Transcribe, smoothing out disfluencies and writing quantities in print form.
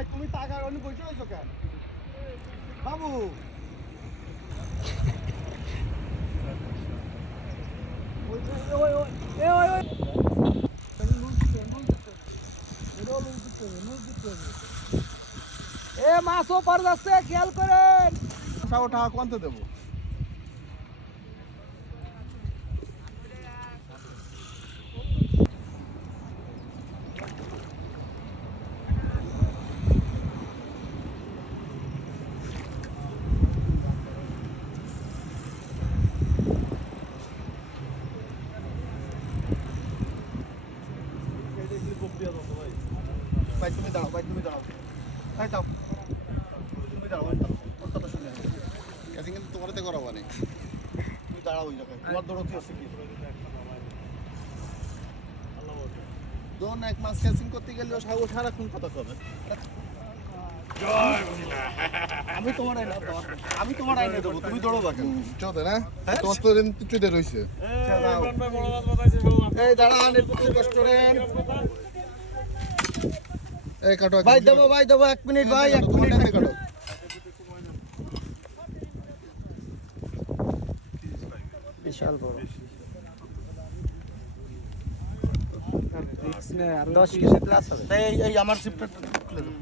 ভাই তুমি টাকার অনেক বসে আছো কেন বাবু? এ মাছও পার যাচ্ছে, খেয়াল করেন। টাকা কোনতে দেবো? ভাই তুমি দাঁড়াও, ভাই তুমি দাঁড়াও, ভাই যাও, তুমি দাঁড়াও, ভাই দাঁড়াও, ওর কথা শুনে ক্যাচিং কিন্তু তোমারতে করাবো না, তুমি দাঁড়াও ওই জায়গায়, তোমার দৌড়তে আছে কি? দোন এক মাস ক্যাচিং করতে গেলেও সারাক্ষণ কথা কবে। আমি তোমার আইনা দেবো, আমি তোমার আইনা দেবো, তুমি দৌড়ো বাকি চোদে না, তোমার তো চুদে রইছে। এই দাঁড়ান, একটু কষ্ট করেন। এই কাটো ভাই, দেবো ভাই, দেবো 1 মিনিট ভাই, 1 মিনিট কাটো। বিশাল বড় 10 কেজি প্লাস হবে। এই আমার জিপটা খুলে দাও।